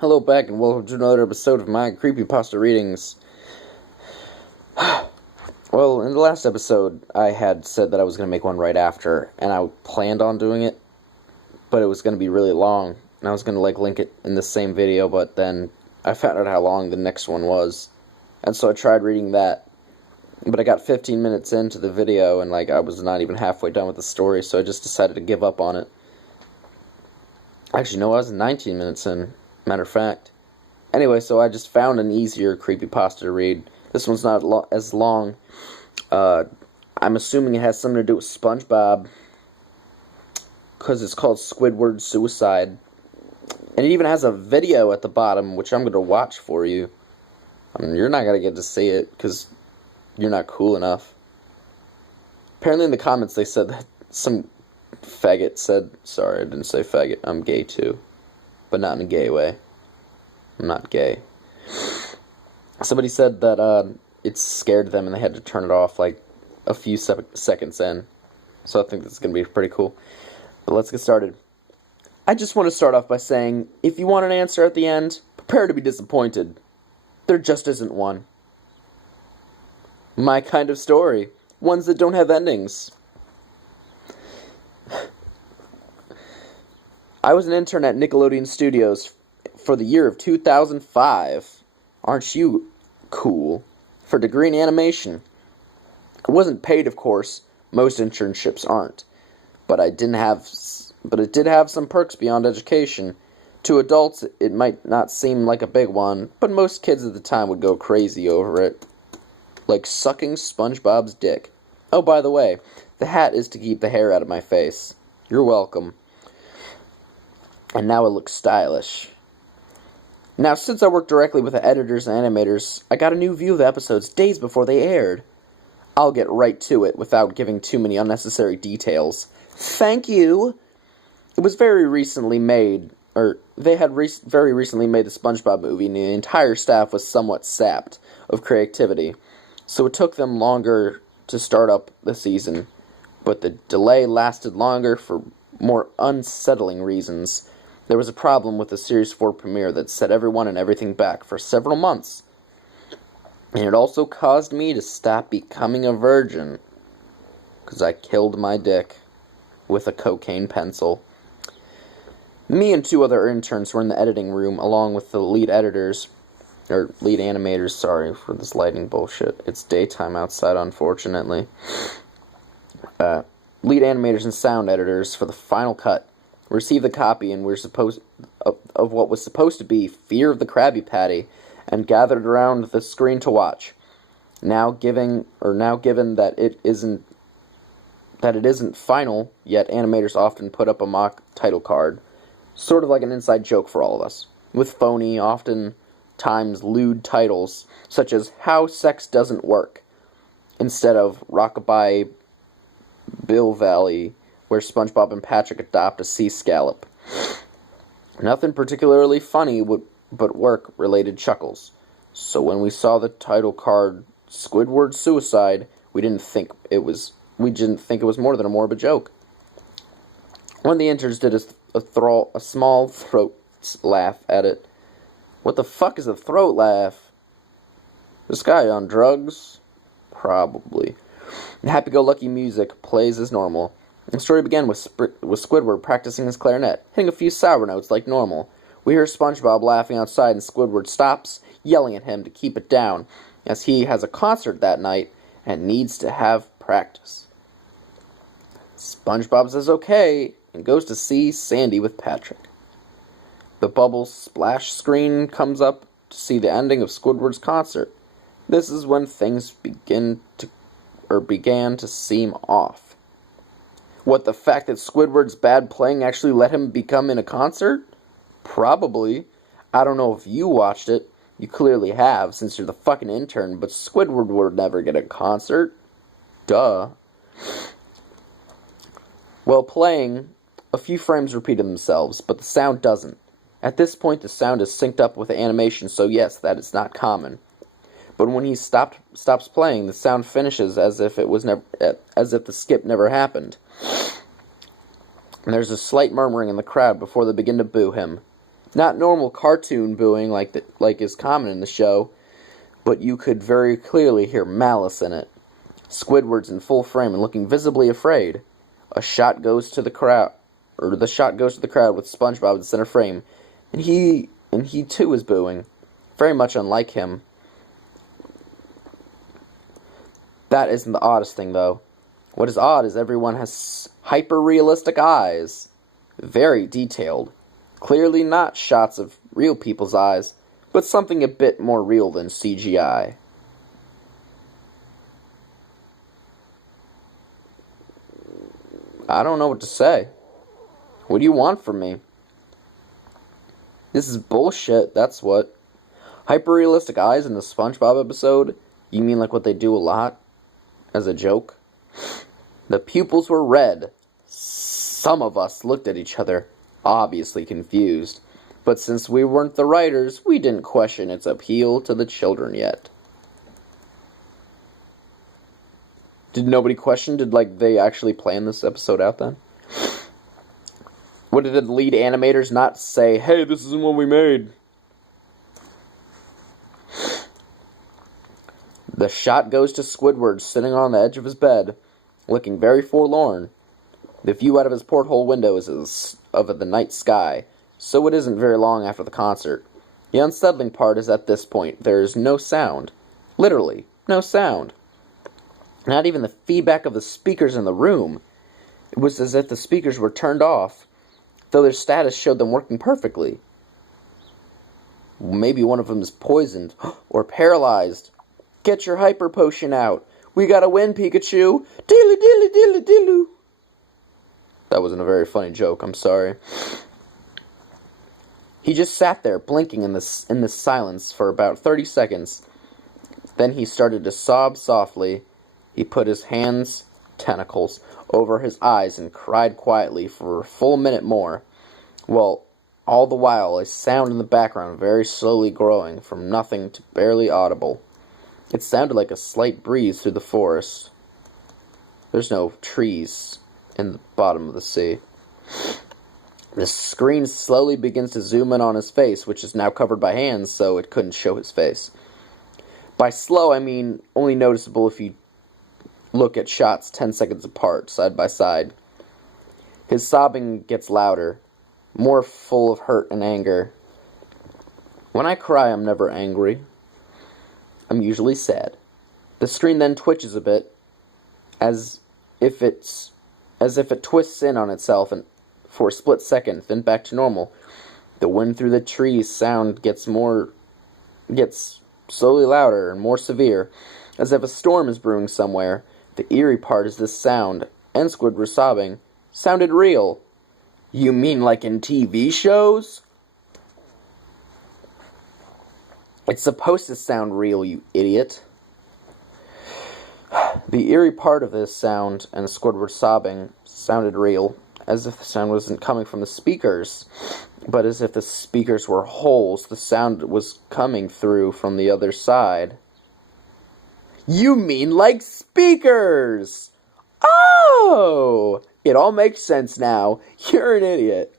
Hello back and welcome to another episode of my creepypasta readings. Well, in the last episode, I had said that I was going to make one right after, and I planned on doing it, but it was going to be really long, and I was going to link it in the same video, but then I found out how long the next one was, and so I tried reading that, but I got 15 minutes into the video, and I was not even halfway done with the story, so I just decided to give up on it. Actually, no, I was 19 minutes in. Matter of fact. Anyway, so I just found an easier creepypasta to read. This one's not as long. I'm assuming it has something to do with SpongeBob, because it's called Squidward Suicide. And it even has a video at the bottom, which I'm going to watch for you. I mean, you're not going to get to see it, because you're not cool enough. Apparently in the comments they said that some faggot said, sorry, I didn't say faggot, I'm gay too. But not in a gay way. I'm not gay. Somebody said that it scared them and they had to turn it off a few seconds in. So I think this is going to be pretty cool. But let's get started. I just want to start off by saying, if you want an answer at the end, prepare to be disappointed. There just isn't one. My kind of story. Ones that don't have endings. I was an intern at Nickelodeon Studios for the year of 2005. Aren't you cool? For a degree in animation. I wasn't paid, of course. Most internships aren't. But it did have some perks beyond education. To adults, it might not seem like a big one, but most kids at the time would go crazy over it. Like sucking SpongeBob's dick. Oh, by the way, the hat is to keep the hair out of my face. You're welcome. And now it looks stylish. Now, since I work directly with the editors and animators, I got a new view of the episodes days before they aired. I'll get right to it without giving too many unnecessary details. Thank you! It was very recently made, they had very recently made the SpongeBob movie, and the entire staff was somewhat sapped of creativity, so it took them longer to start up the season, but the delay lasted longer for more unsettling reasons. There was a problem with the Series 4 premiere that set everyone and everything back for several months. And it also caused me to stop becoming a virgin. Because I killed my dick with a cocaine pencil. Me and two other interns were in the editing room, along with the lead animators, sorry for this lighting bullshit. It's daytime outside, unfortunately. Lead animators and sound editors for the final cut. Received the copy and of what was supposed to be Fear of the Krabby Patty, and gathered around the screen to watch. Now given that it isn't final yet, animators often put up a mock title card, sort of like an inside joke for all of us, with phony, oftentimes lewd titles such as "How Sex Doesn't Work" instead of "Rockabye Bill Valley," where SpongeBob and Patrick adopt a sea scallop. Nothing particularly funny but work-related chuckles. So when we saw the title card Squidward Suicide, we didn't think it was more than a morbid joke. One of the interns did a small throat laugh at it. What the fuck is a throat laugh? This guy on drugs? Probably. And happy-go-lucky music plays as normal. The story began with Squidward practicing his clarinet, hitting a few sour notes like normal. We hear SpongeBob laughing outside, and Squidward stops, yelling at him to keep it down, as he has a concert that night and needs to have practice. SpongeBob says okay, and goes to see Sandy with Patrick. The bubble splash screen comes up to see the ending of Squidward's concert. This is when things began to seem off. What, the fact that Squidward's bad playing actually let him become in a concert? Probably. I don't know if you watched it. You clearly have, since you're the fucking intern, but Squidward would never get a concert. Duh. While playing, a few frames repeated themselves, but the sound doesn't. At this point, the sound is synced up with the animation, so yes, that is not common. But when he stops playing, the sound finishes as if the skip never happened. And there's a slight murmuring in the crowd before they begin to boo him. Not normal cartoon booing like is common in the show, but you could very clearly hear malice in it. Squidward's in full frame and looking visibly afraid. A shot goes to the crowd, or the shot goes to the crowd with SpongeBob in the center frame, and he too is booing, very much unlike him. That isn't the oddest thing, though. What is odd is everyone has hyper-realistic eyes. Very detailed. Clearly not shots of real people's eyes, but something a bit more real than CGI. I don't know what to say. What do you want from me? This is bullshit, that's what. Hyper-realistic eyes in the SpongeBob episode? You mean like what they do a lot? As a joke? The pupils were red. Some of us looked at each other, obviously confused. But since we weren't the writers, we didn't question its appeal to the children yet. Did nobody question? Did, they actually plan this episode out then? What did the lead animators not say, hey, this isn't what we made? The shot goes to Squidward sitting on the edge of his bed, looking very forlorn. The view out of his porthole window is of the night sky, so it isn't very long after the concert. The unsettling part is at this point, there is no sound. Literally, no sound. Not even the feedback of the speakers in the room. It was as if the speakers were turned off, though their status showed them working perfectly. Maybe one of them is poisoned or paralyzed. Get your hyper potion out. We gotta win, Pikachu. Dilly dilly dilly dilly. That wasn't a very funny joke, I'm sorry. He just sat there, blinking in this silence for about 30 seconds. Then he started to sob softly. He put his hands, tentacles, over his eyes and cried quietly for a full minute more. Well, all the while, a sound in the background very slowly growing from nothing to barely audible. It sounded like a slight breeze through the forest. There's no trees in the bottom of the sea. The screen slowly begins to zoom in on his face, which is now covered by hands, so it couldn't show his face. By slow, I mean only noticeable if you look at shots 10 seconds apart, side by side. His sobbing gets louder, more full of hurt and anger. When I cry, I'm never angry. I'm usually sad. The screen then twitches a bit, as if it twists in on itself and for a split second, then back to normal. The wind through the trees sound gets slowly louder and more severe, as if a storm is brewing somewhere. The eerie part is this sound, and Squidward sobbing, sounded real. You mean like in TV shows? It's supposed to sound real, you idiot. The eerie part of this sound and Squidward sobbing sounded real, as if the sound wasn't coming from the speakers, but as if the speakers were holes the sound was coming through from the other side. You mean like speakers! Oh! It all makes sense now. You're an idiot.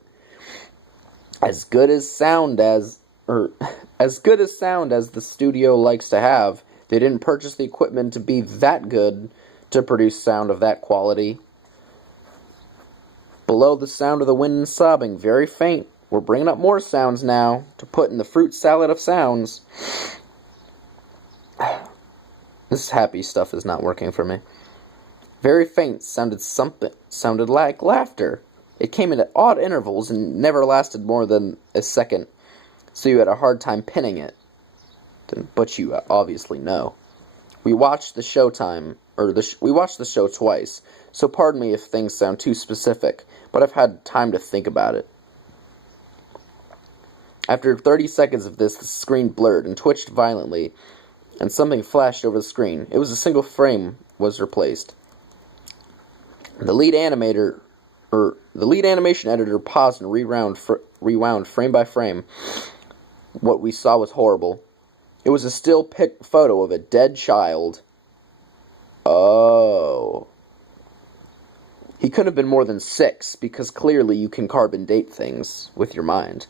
As good as sound as the studio likes to have, they didn't purchase the equipment to be that good to produce sound of that quality. Below the sound of the wind and sobbing, very faint. We're bringing up more sounds now to put in the fruit salad of sounds. This happy stuff is not working for me. Very faint sounded like laughter. It came in at odd intervals and never lasted more than a second, so you had a hard time pinning it. But you obviously know. We watched the show twice, so pardon me if things sound too specific, but I've had time to think about it. After 30 seconds of this, the screen blurred and twitched violently, and something flashed over the screen. It was a single frame was replaced. The lead animation editor paused and rewound frame by frame. What we saw was horrible. It was a still photo of a dead child. Oh. couldn't have been more than 6, because clearly you can carbon date things with your mind.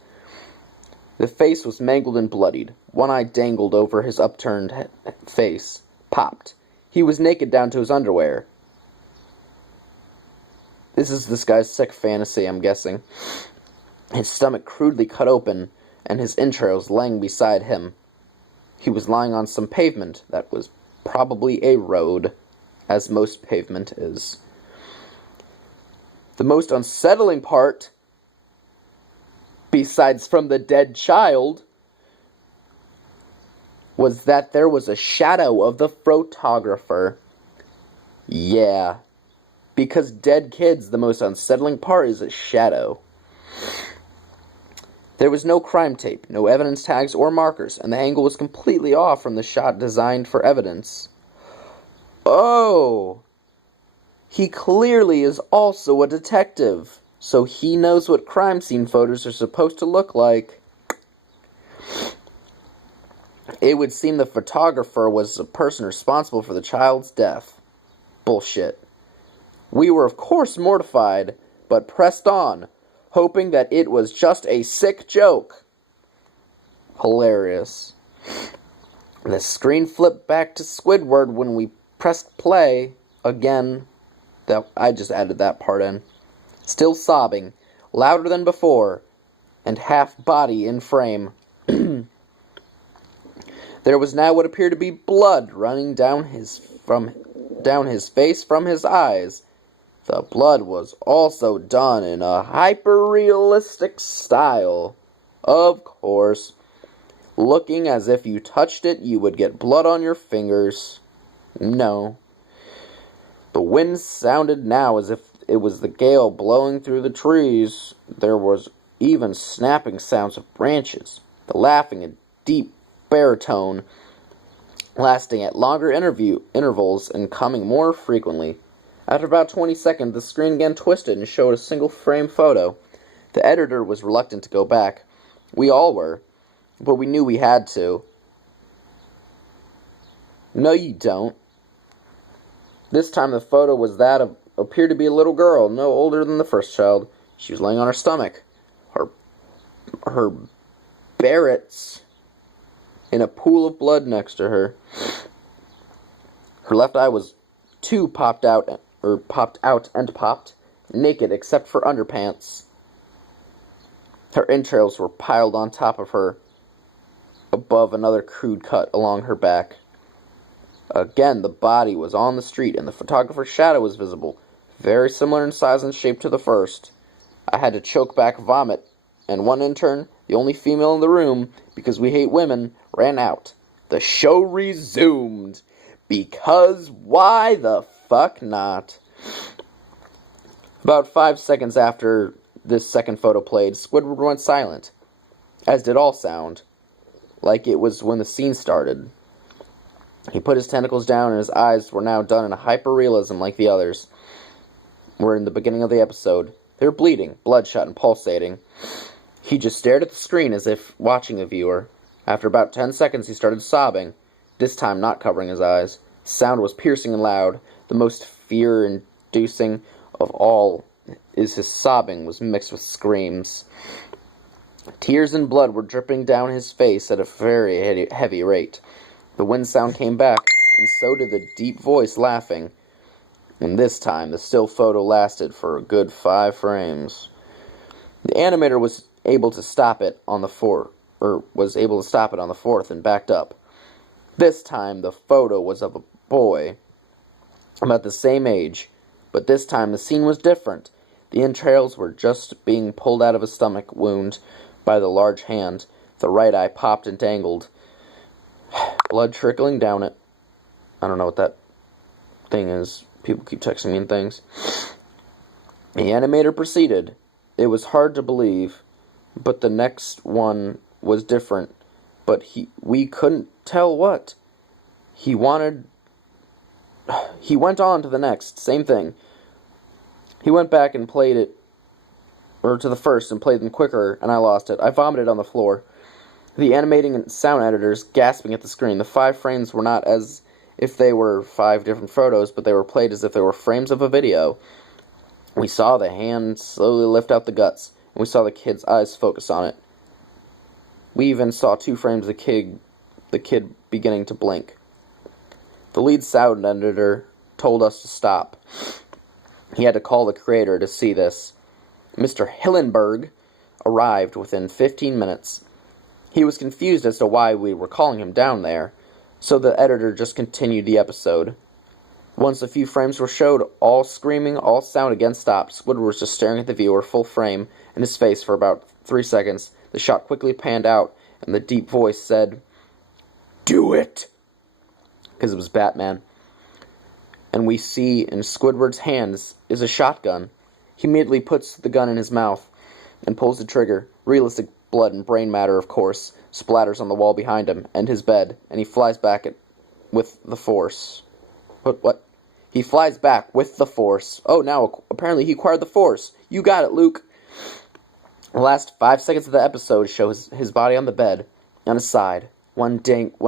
The face was mangled and bloodied. One eye dangled over his upturned face. Popped. He was naked down to his underwear. This is this guy's sick fantasy, I'm guessing. His stomach crudely cut open, and his entrails laying beside him. He was lying on some pavement that was probably a road, as most pavement is. The most unsettling part, besides from the dead child, was that there was a shadow of the photographer. Yeah, because dead kids, the most unsettling part is a shadow. There was no crime tape, no evidence tags or markers, and the angle was completely off from the shot designed for evidence. Oh! He clearly is also a detective, so he knows what crime scene photos are supposed to look like. It would seem the photographer was the person responsible for the child's death. Bullshit. We were of course mortified, but pressed on, hoping that it was just a sick joke. Hilarious. The screen flipped back to Squidward when we pressed play again. I just added that part in. Still sobbing, louder than before, and half body in frame. There was now what appeared to be blood running down his face from his eyes. The blood was also done in a hyper-realistic style. Of course. Looking as if you touched it, you would get blood on your fingers. No. The wind sounded now as if it was the gale blowing through the trees. There was even snapping sounds of branches. The laughing in deep baritone, lasting at longer intervals and coming more frequently. After about 20 seconds, the screen again twisted and showed a single frame photo. The editor was reluctant to go back. We all were, but we knew we had to. No, you don't. This time the photo was that of appeared to be a little girl, no older than the first child. She was laying on her stomach. Her barrett's in a pool of blood next to her. Her left eye was popped out and popped, naked except for underpants. Her entrails were piled on top of her, above another crude cut along her back. Again, the body was on the street, and the photographer's shadow was visible, very similar in size and shape to the first. I had to choke back vomit, and one intern, the only female in the room, because we hate women, ran out. The show resumed. Because why the fuck not? About 5 seconds after this second photo played, Squidward went silent, as did all sound, like it was when the scene started. He put his tentacles down, and his eyes were now done in a hyper-realism like the others were in the beginning of the episode. They were bleeding, bloodshot, and pulsating. He just stared at the screen as if watching the viewer. After about 10 seconds, he started sobbing, this time not covering his eyes. The sound was piercing and loud. The most fear-inducing of all is his sobbing was mixed with screams. Tears and blood were dripping down his face at a very heavy rate. The wind sound came back, and so did the deep voice laughing. And this time, the still photo lasted for a good 5 frames. The animator was able to stop it on the fourth and backed up. This time, the photo was of a boy about the same age, but this time the scene was different. The entrails were just being pulled out of a stomach wound by the large hand. The right eye popped and dangled. Blood trickling down it. I don't know what that thing is. People keep texting me and things. The animator proceeded. It was hard to believe, but the next one was different. But we couldn't tell what. He went on to the next. Same thing. He went back and played it, or to the first, and played them quicker, and I lost it. I vomited on the floor. The animating and sound editors gasping at the screen. The 5 frames were not as if they were 5 different photos, but they were played as if they were frames of a video. We saw the hand slowly lift out the guts, and we saw the kid's eyes focus on it. We even saw 2 frames of the kid beginning to blink. The lead sound editor told us to stop. He had to call the creator to see this. Mr. Hillenberg arrived within 15 minutes. He was confused as to why we were calling him down there, so the editor just continued the episode. Once a few frames were showed, all screaming, all sound again stopped. Squidward was just staring at the viewer, full frame, in his face for about 3 seconds. The shot quickly panned out, and the deep voice said, "Do it!" Because it was Batman. And we see in Squidward's hands is a shotgun. He immediately puts the gun in his mouth and pulls the trigger. Realistic blood and brain matter, of course, splatters on the wall behind him and his bed, and he flies back with the force. What? He flies back with the force. Oh, now apparently he acquired the force. You got it, Luke. The last 5 seconds of the episode show his body on the bed, on his side, one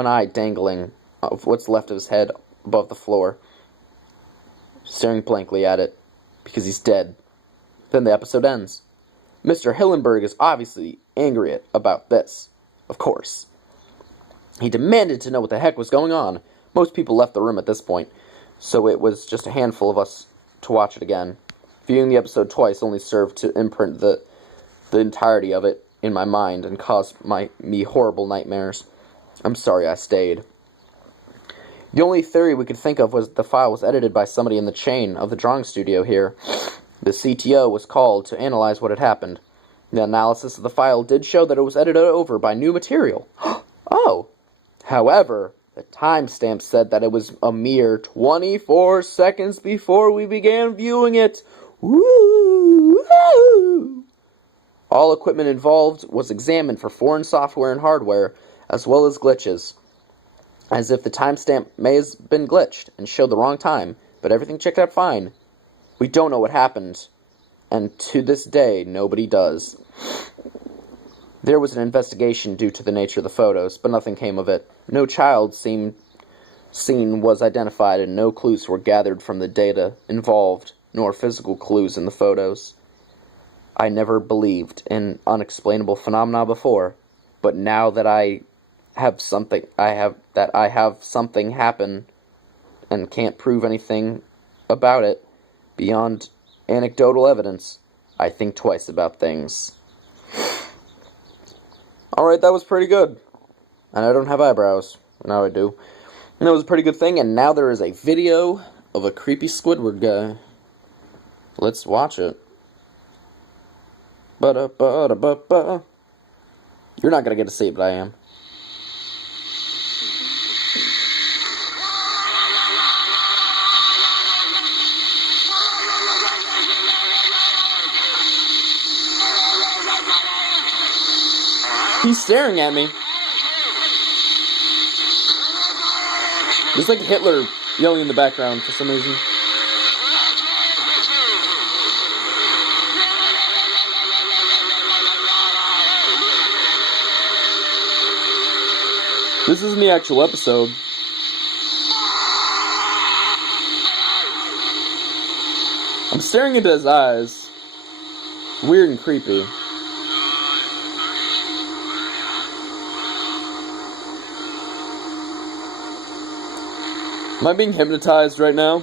eye dangling of what's left of his head above the floor, staring blankly at it, because he's dead. Then the episode ends. Mr. Hillenberg is obviously angry about this, of course. He demanded to know what the heck was going on. Most people left the room at this point, so it was just a handful of us to watch it again. Viewing the episode twice only served to imprint the entirety of it in my mind and caused me horrible nightmares. I'm sorry I stayed. The only theory we could think of was the file was edited by somebody in the chain of the drawing studio here. The CTO was called to analyze what had happened. The analysis of the file did show that it was edited over by new material. Oh! However, the timestamp said that it was a mere 24 seconds before we began viewing it. Woo! All equipment involved was examined for foreign software and hardware, as well as glitches. As if the timestamp may have been glitched and showed the wrong time, but everything checked out fine. We don't know what happened, and to this day, nobody does. There was an investigation due to the nature of the photos, but nothing came of it. No child seen was identified, and no clues were gathered from the data involved, nor physical clues in the photos. I never believed in unexplainable phenomena before, but now that I have something happen and can't prove anything about it beyond anecdotal evidence, I think twice about things. Alright, that was pretty good. And I don't have eyebrows. Now I do. And it was a pretty good thing, and now there is a video of a creepy Squidward guy. Let's watch it. Ba-da-ba-da-ba-ba. You're not gonna get to see it, but I am. He's staring at me. There's like Hitler yelling in the background for some reason. This isn't the actual episode. I'm staring into his eyes. Weird and creepy. Am I being hypnotized right now?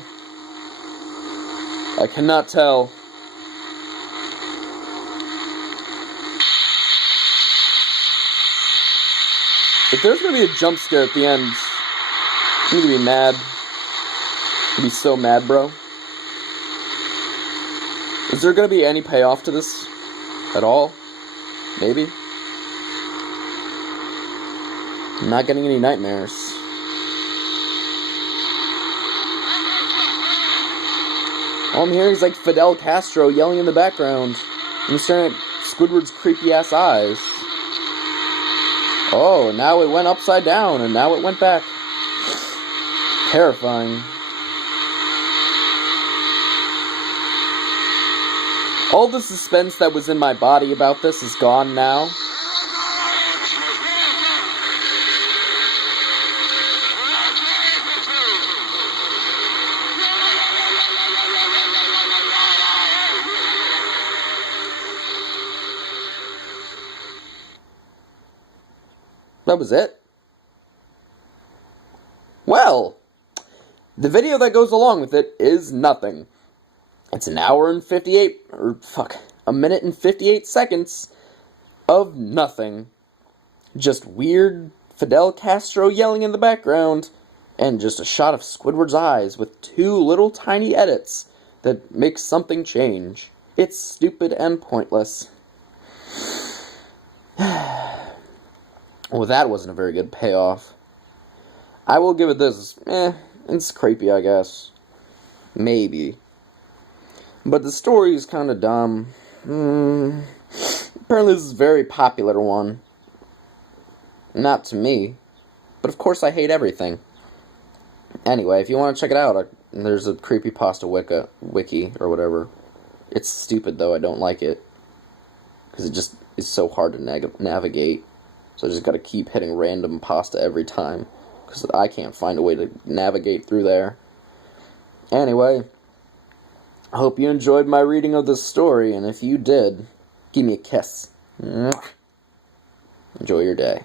I cannot tell. If there's gonna be a jump scare at the end, I'm gonna be mad. I'm gonna be so mad, bro. Is there gonna be any payoff to this at all? Maybe? I'm not getting any nightmares. All I'm hearing is like Fidel Castro yelling in the background. And he's staring at Squidward's creepy ass eyes. Oh, now it went upside down, and now it went back. Terrifying. All the suspense that was in my body about this is gone now. That was it? Well, the video that goes along with it is nothing. It's a minute and 58 seconds of nothing. Just weird Fidel Castro yelling in the background, and just a shot of Squidward's eyes with 2 little tiny edits that make something change. It's stupid and pointless. Well, that wasn't a very good payoff. I will give it this, it's creepy, I guess. Maybe. But the story is kind of dumb. Apparently this is a very popular one. Not to me. But of course I hate everything. Anyway, if you want to check it out, there's a creepypasta wiki, or whatever. It's stupid, though. I don't like it. Because it just is so hard to navigate. So I just gotta keep hitting random pasta every time. Because I can't find a way to navigate through there. Anyway, I hope you enjoyed my reading of this story, and if you did, give me a kiss. Enjoy your day.